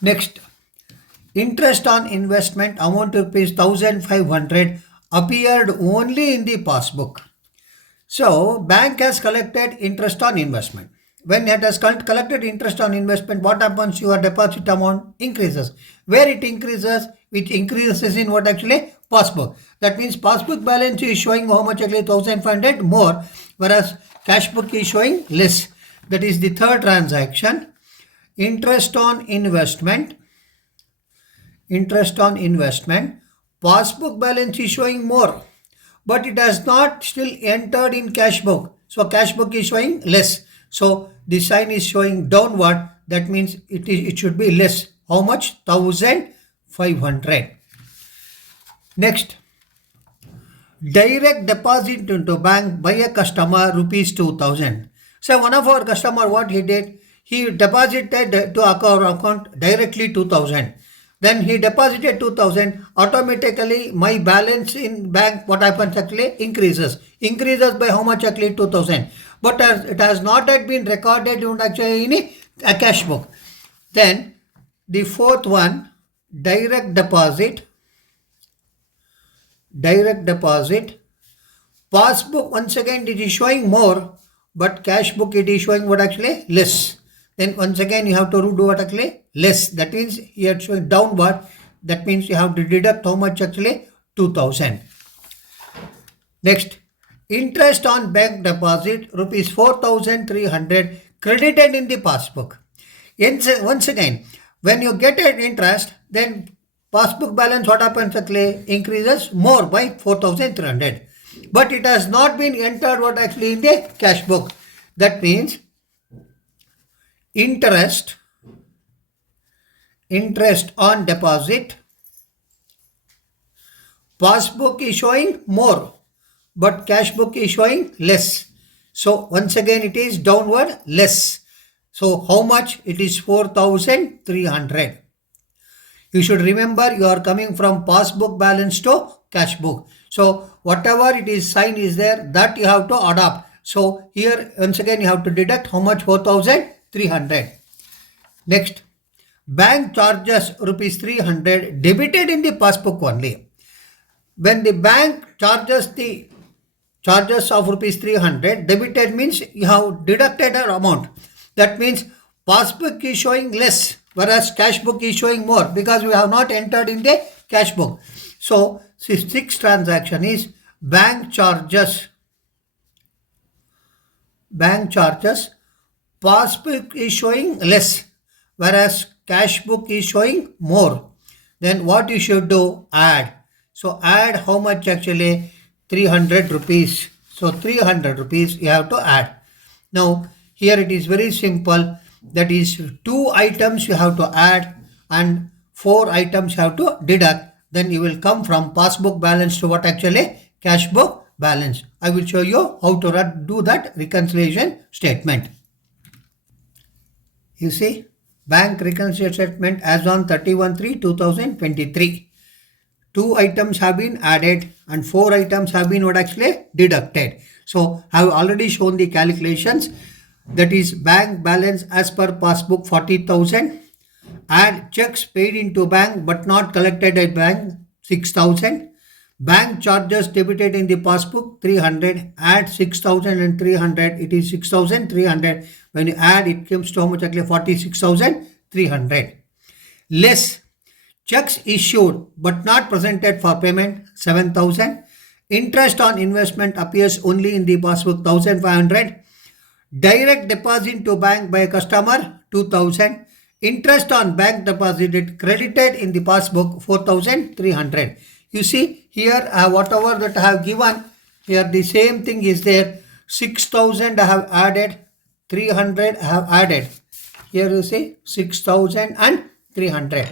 Next, interest on investment amount rupees 1,500 appeared only in the passbook. So bank has collected interest on investment. When it has collected interest on investment, what happens? Your deposit amount increases. Where it increases? Which increases in what actually? Passbook. That means passbook balance is showing how much actually? 1,500 more, whereas cash book is showing less. That is the third transaction. Interest on investment. Interest on investment. Passbook balance is showing more, but it has not still entered in cash book. So cash book is showing less. So the sign is showing downward. That means it should be less. How much? 1,500. Next, direct deposit into bank by a customer rupees 2,000. So one of our customer, what he did, he deposited to our account directly 2,000. Then he deposited 2000. Automatically, my balance in bank, what happens actually? Increases. Increases by how much actually? 2000. But as it has not yet been recorded in actually in a cash book. Then the fourth one, direct deposit. Direct deposit. Passbook, once again, it is showing more, but cash book, it is showing what actually? Less. Then once again, you have to do what actually? Less. That means here it's showing downward. That means you have to deduct how much actually? 2000. Next, interest on bank deposit, rupees 4,300 credited in the passbook. Once again, when you get an interest, then passbook balance, what happens actually? Increases more by 4,300. But it has not been entered what actually in the cash book. That means interest on deposit, passbook is showing more, but cash book is showing less. So once again it is downward less. So how much? It is 4,300. You should remember you are coming from passbook balance to cash book. So whatever it is sign is there, that you have to adopt. So here once again you have to deduct how much? 4,300. Next, bank charges rupees 300 debited in the passbook only. When the bank charges the charges of rupees 300, debited means you have deducted an amount. That means passbook is showing less, whereas cash book is showing more because we have not entered in the cash book. So sixth transaction is bank charges. Bank charges, passbook is showing less, whereas cash book is showing more. Then what you should do? Add. So add how much actually? 300 rupees. So 300 rupees you have to add. Now here it is very simple. That is 2 items you have to add and 4 items you have to deduct. Then you will come from passbook balance to what actually? Cash book balance. I will show you how to do that reconciliation statement. You see, bank reconciliation statement as on 31/3/2023. 2 items have been added and 4 items have been what actually deducted. So I have already shown the calculations. That is bank balance as per passbook 40,000. Add checks paid into bank but not collected at bank 6,000. Bank charges debited in the passbook 300. Add 6,300. It is 6,300. When you add, it comes to how much actually? 46,300. Less checks issued but not presented for payment 7,000. Interest on investment appears only in the passbook 1,500. Direct deposit to bank by a customer 2,000. Interest on bank deposited credited in the passbook 4,300. You see here whatever that I have given here, the same thing is there. 6,000 I have added, 300 I have added. Here you see 6,000 and 300.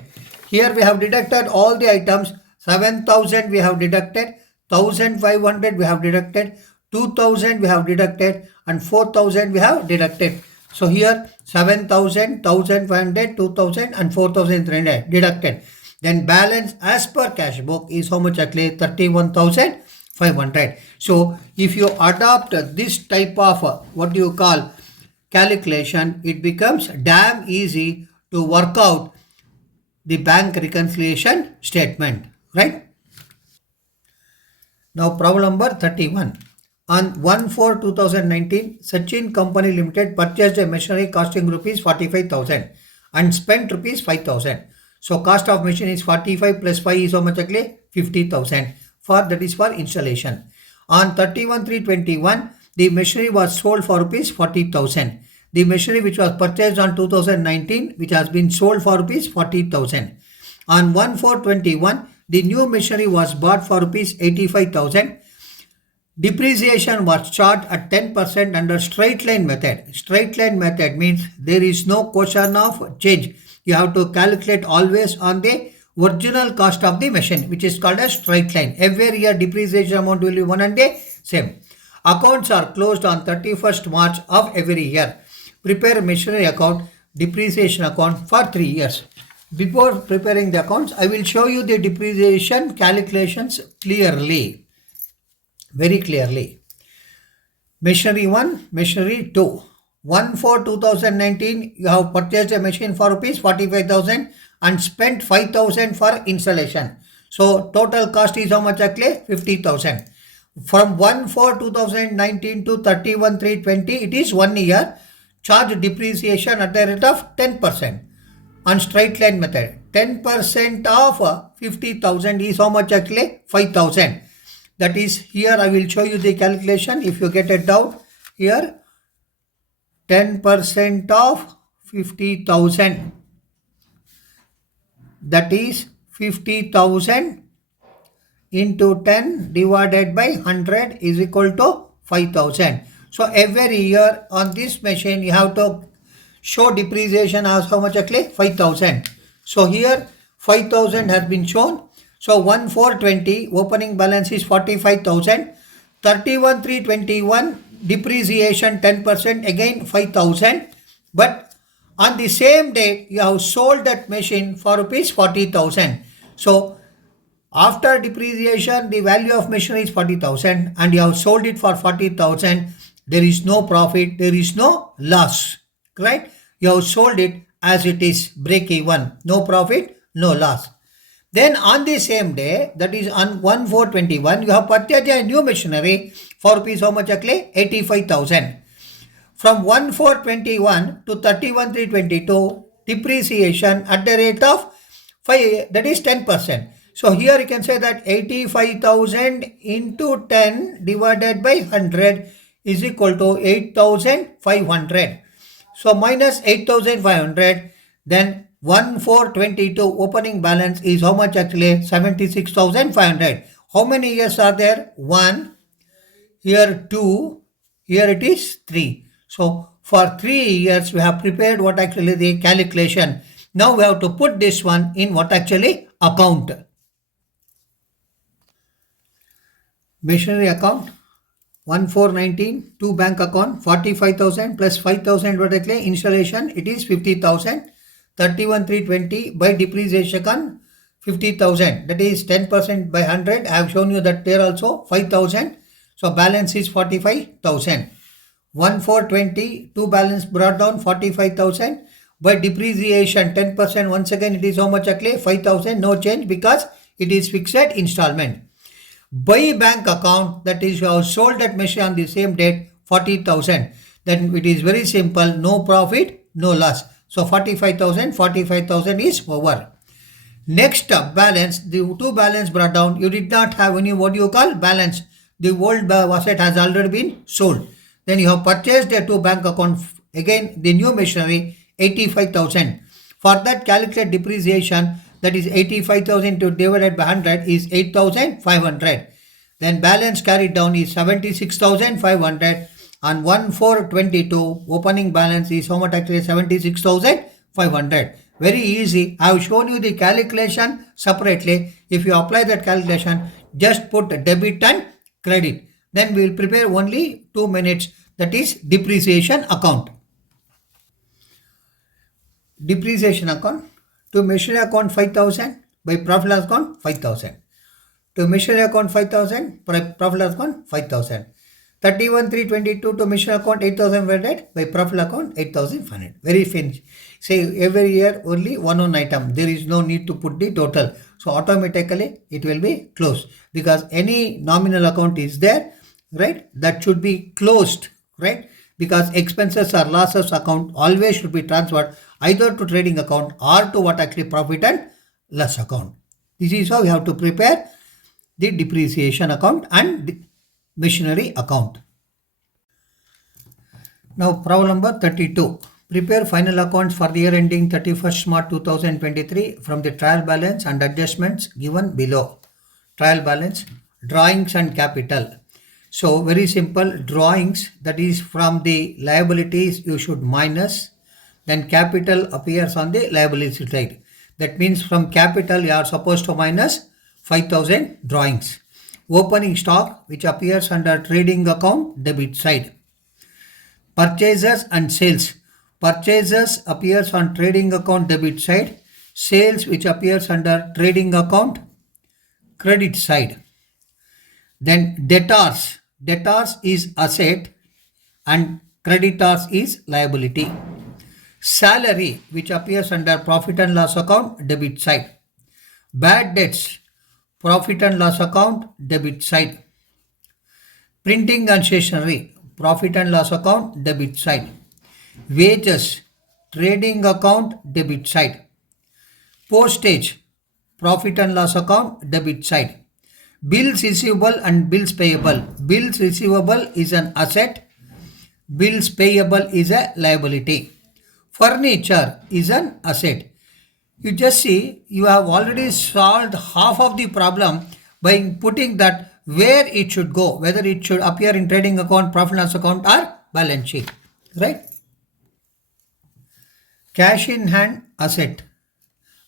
Here we have deducted all the items. 7,000 we have deducted, 1,500 we have deducted, 2,000 we have deducted, and 4,000 we have deducted. So here 7,000, 1,500, 2,000 and 4,300 deducted. Then balance as per cash book is how much actually? 31,500. So if you adopt this type of what you call calculation, it becomes damn easy to work out the bank reconciliation statement, right? Now problem number 31. On 1/4/2019, Sachin Company Limited purchased a machinery costing rupees 45,000 and spent rupees 5,000. So cost of machine is 45 plus 5 is how much actually? 50,000. That is for installation. On 31/3/21, the machinery was sold for rupees 40,000. The machinery which was purchased on 2019, which has been sold for rupees 40,000. On 1/4/21, the new machinery was bought for rupees 85,000. Depreciation was charged at 10% under straight line method. Straight line method means there is no question of change. You have to calculate always on the original cost of the machine, which is called as straight line. Every year depreciation amount will be one and the same. Accounts are closed on 31st March of every year. Prepare machinery account, depreciation account for 3 years. Before preparing the accounts, I will show you the depreciation calculations clearly, very clearly. Machinery 1, machinery 2. 1 for 2019, you have purchased a machine for rupees 45,000 and spent 5,000 for installation. So total cost is how much actually? 50,000. From 1 for 2019 to 31/3/20, it is 1 year. Charge depreciation at the rate of 10% on straight line method. 10% of 50,000 is how much actually? 5,000. That is, here I will show you the calculation. If you get a doubt, here 10% of 50,000, that is 50,000 into 10 divided by 100 is equal to 5,000. So every year on this machine you have to show depreciation as how much actually? 5,000. So here 5,000 has been shown. So 1,420 opening balance is 45,000. 31,321 depreciation 10% again 5,000. But on the same date you have sold that machine for rupees 40,000. So after depreciation, the value of machinery is 40,000 and you have sold it for 40,000. There is no profit, there is no loss, right? You have sold it as it is, break even, no profit, no loss. Then on the same day, that is on 1,421, you have purchased a new machinery for rupees how much actually? 85,000. From 1,421 to 31,322, depreciation at the rate of 5, that is 10%. So here you can say that 85,000 into 10 divided by 100 is equal to 8,500. So minus 8,500, then 1,422 opening balance is how much actually? 76,500. How many years are there? 1, here 2, here it is 3. So for 3 years we have prepared what actually the calculation. Now we have to put this one in what actually? Account. Machinery account 1,419, 2 bank account 45,000 plus 5,000 vertically installation, it is 50,000. 31,320 by depreciation 50,000, that is 10% by 100. I have shown you that there also 5,000. So balance is 45,000. 1,420, 2 balance brought down 45,000 by depreciation 10%. Once again it is how much actually? 5,000, no change because it is fixed installment. By bank account, that is you have sold that machine on the same date 40,000. Then it is very simple, no profit, no loss. So 45,000 is over. Next up, balance, the 2 balance brought down, you did not have any what you call balance. The old asset has already been sold. Then you have purchased a 2 bank account, again the new machinery 85,000. For that calculate depreciation, that is 85,000 divided by 100 is 8,500. Then balance carried down is 76,500 and 1,422 opening balance is how much actually? 76,500. Very easy. I have shown you the calculation separately. If you apply that calculation, just put debit and credit. Then we will prepare only 2 minutes, that is depreciation account. Depreciation account. To machinery account 5,000, by profit loss account 5,000. To machinery account 5,000, profit loss account 5,000. 31,322 to machinery account 8,000 by profit account 8,500. Very finished. Say every year only one item. There is no need to put the total. So automatically it will be closed because any nominal account is there, right? That should be closed, right? Because expenses or losses account always should be transferred either to trading account or to what actually profit and loss account. This is how we have to prepare the depreciation account and the machinery account. Now problem number 32. Prepare final accounts for the year ending 31st March 2023 from the trial balance and adjustments given below. Trial balance, drawings and capital. So very simple, drawings, that is from the liabilities you should minus, then capital appears on the liability side. That means from capital you are supposed to minus 5,000 drawings. Opening stock which appears under trading account debit side. Purchases and sales. Purchases appears on trading account debit side. Sales which appears under trading account, credit side. Then debtors. Debtors is asset and creditors is liability. Salary which appears under profit and loss account, debit side. Bad debts, profit and loss account, debit side. Printing and stationery, profit and loss account, debit side. Wages, trading account, debit side. Postage, profit and loss account, debit side. Bills receivable and bills payable. Bills receivable is an asset. Bills payable is a liability. Furniture is an asset. You just see, you have already solved half of the problem by putting that where it should go, whether it should appear in trading account, profit and loss account or balance sheet, right? Cash in hand asset.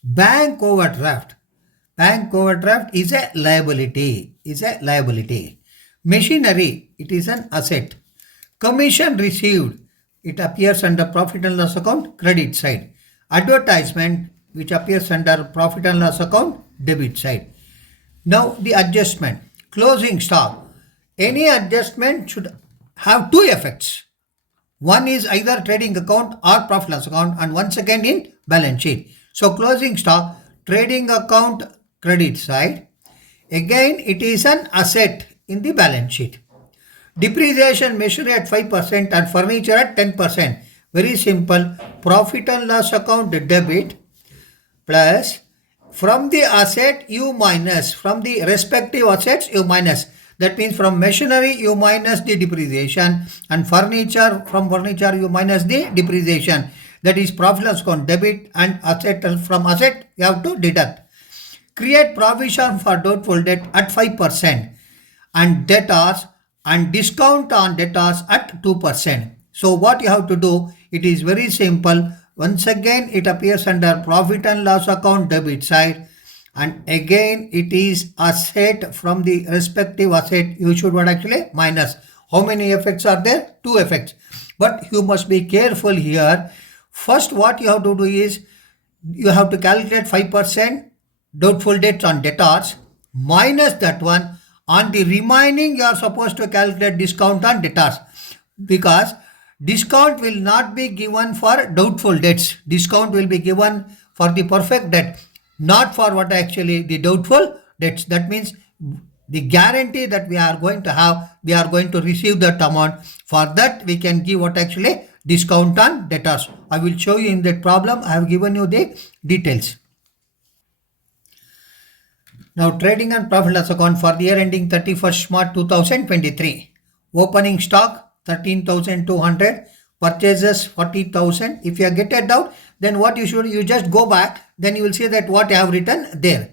Bank overdraft. Bank overdraft is a liability. Machinery, it is an asset. Commission received, it appears under profit and loss account, credit side. Advertisement, which appears under profit and loss account, debit side. Now the adjustment. Closing stock. Any adjustment should have two effects. One is either trading account or profit and loss account, and once again in balance sheet. So closing stock, trading account, credit side. Again, it is an asset in the balance sheet. Depreciation measured at 5% and furniture at 10%. Very simple. Profit and loss account debit plus from the asset you minus, from the respective assets you minus. That means from machinery you minus the depreciation, and furniture, from furniture you minus the depreciation. That is profit and loss account debit, and asset, from asset you have to deduct. Create provision for doubtful debt at 5% and debtors and discount on debtors at 2%. So what you have to do, it is very simple. Once again it appears under profit and loss account debit side, and again it is asset. From the respective asset you should what actually minus. How many effects are there? Two effects. But you must be careful here. First what you have to do is you have to calculate 5% doubtful debts on debtors, minus that one. On the remaining you are supposed to calculate discount on debtors, because discount will not be given for doubtful debts. Discount will be given for the perfect debt, not for what actually the doubtful debts. That means the guarantee that we are going to have, we are going to receive that amount. For that we can give what actually discount on debtors. I will show you in that problem. I have given you the details. Now trading and profit loss account for the year ending 31st March 2023. Opening stock 13,200, purchases 40,000. If you get a doubt, then what you should, you just go back, then you will see that what I have written there.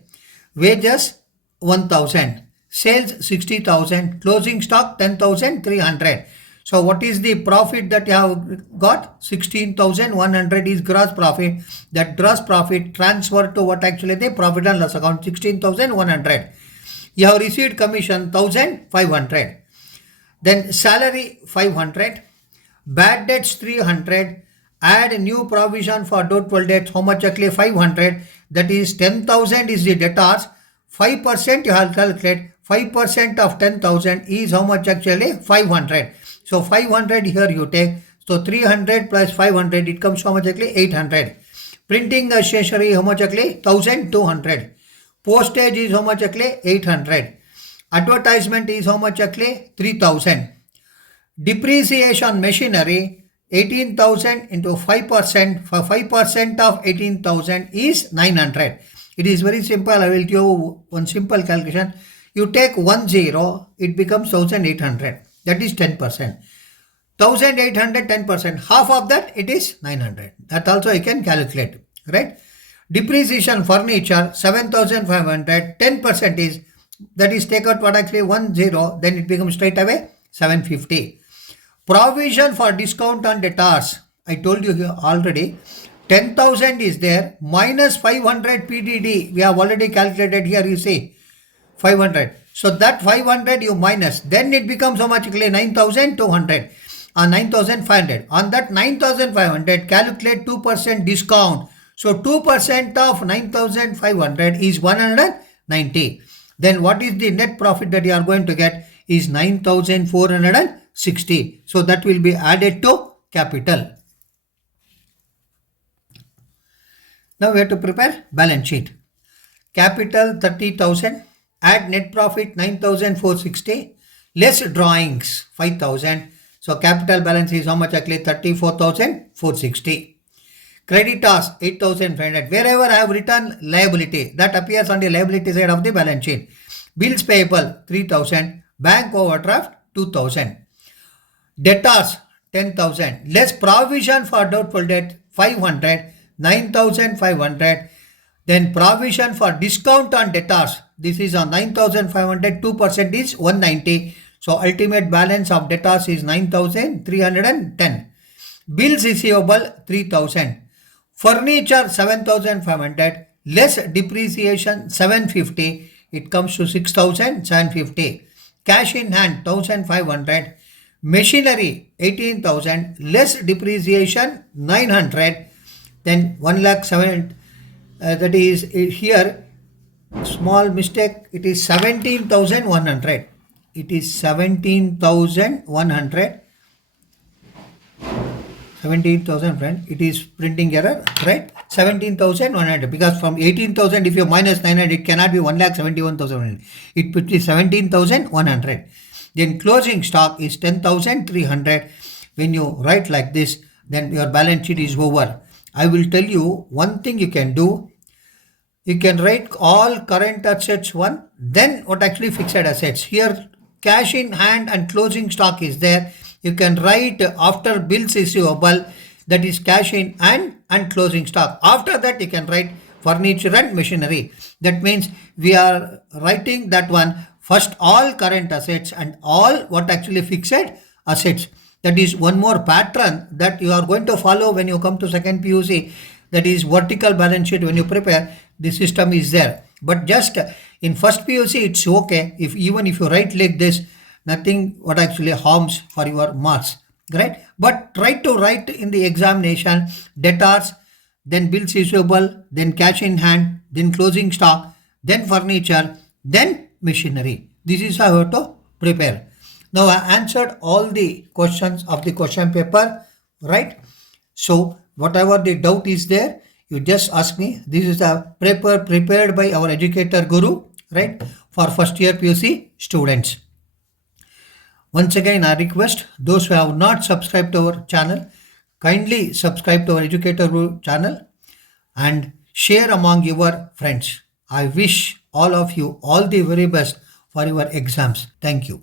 Wages 1,000, sales 60,000, closing stock 10,300. So what is the profit that you have got? 16,100 is gross profit. That gross profit transferred to what actually the profit and loss account, 16,100. You have received commission 1,500. Then salary 500. Bad debts 300. Add new provision for doubtful debts. How much actually? 500. That is 10,000 is the debtors. 5% you have calculated. 5% of 10,000 is how much actually? 500. So 500 here you take. So 300 plus 500, it comes how much actually? 800. Printing the stationery, how much actually? 1,200. Postage is how much actually? 800. Advertisement is how much actually? 3,000. Depreciation machinery 18,000 into 5%. For 5% of 18,000 is 900. It is very simple. I will give you one simple calculation. You take 1 0, it becomes 1,800. That is 10%. 1,800, 10%. Half of that, it is 900. That also I can calculate, right? Depreciation furniture 7,500. 10% is, that is take out what actually 1 0, then it becomes straight away 750. Provision for discount on debtors. I told you here already. 10,000 is there, minus 500 PDD. We have already calculated here, you see. 500. So that 500 you minus, then it becomes how much? 9,200 or 9,500. On that 9,500, calculate 2% discount. So 2% of 9,500 is 190. Then what is the net profit that you are going to get is 9,460. So that will be added to capital. Now we have to prepare balance sheet. Capital 30,000, add net profit 9,460, less drawings 5,000. So capital balance is how much actually? 34,460. Creditors 8,500. Wherever I have written liability, that appears on the liability side of the balance sheet. Bills payable 3,000, bank overdraft 2,000. Debtors 10,000, less provision for doubtful debt 500, 9,500. Then provision for discount on debtors, this is on 9,500, 2% is 190. So ultimate balance of debtors is 9,310. Bills receivable 3,000. Furniture 7,500, less depreciation 750, it comes to 6,750. Cash in hand 1,500. Machinery 18,000, less depreciation 900. Then 1,07,000. That is here small mistake, it is 17,100. It is 17,100. 17,000 friend, it is printing error, right? 17,100, because from 18,000 if you minus 900 it cannot be 1,71,100. It would be 17,100. Then closing stock is 10,300. When you write like this, then your balance sheet is over. I will tell you one thing you can do. You can write all current assets one, then what actually fixed assets. Here cash in hand and closing stock is there. You can write after bills receivable, that is cash in hand and closing stock. After that you can write furniture and machinery. That means we are writing that one first all current assets and all what actually fixed assets. That is one more pattern that you are going to follow when you come to second PUC. That is vertical balance sheet. When you prepare, the system is there. But just in first PUC, it's okay. Even if you write like this, nothing what actually harms for your marks, right? But try to write in the examination debtors, then bills receivable, then cash in hand, then closing stock, then furniture, then machinery. This is how you have to prepare. Now I answered all the questions of the question paper, right? So whatever the doubt is there, you just ask me. This is a paper prepared by our educator guru, right? For first year PUC students. Once again, I request those who have not subscribed to our channel, kindly subscribe to our educator guru channel and share among your friends. I wish all of you all the very best for your exams. Thank you.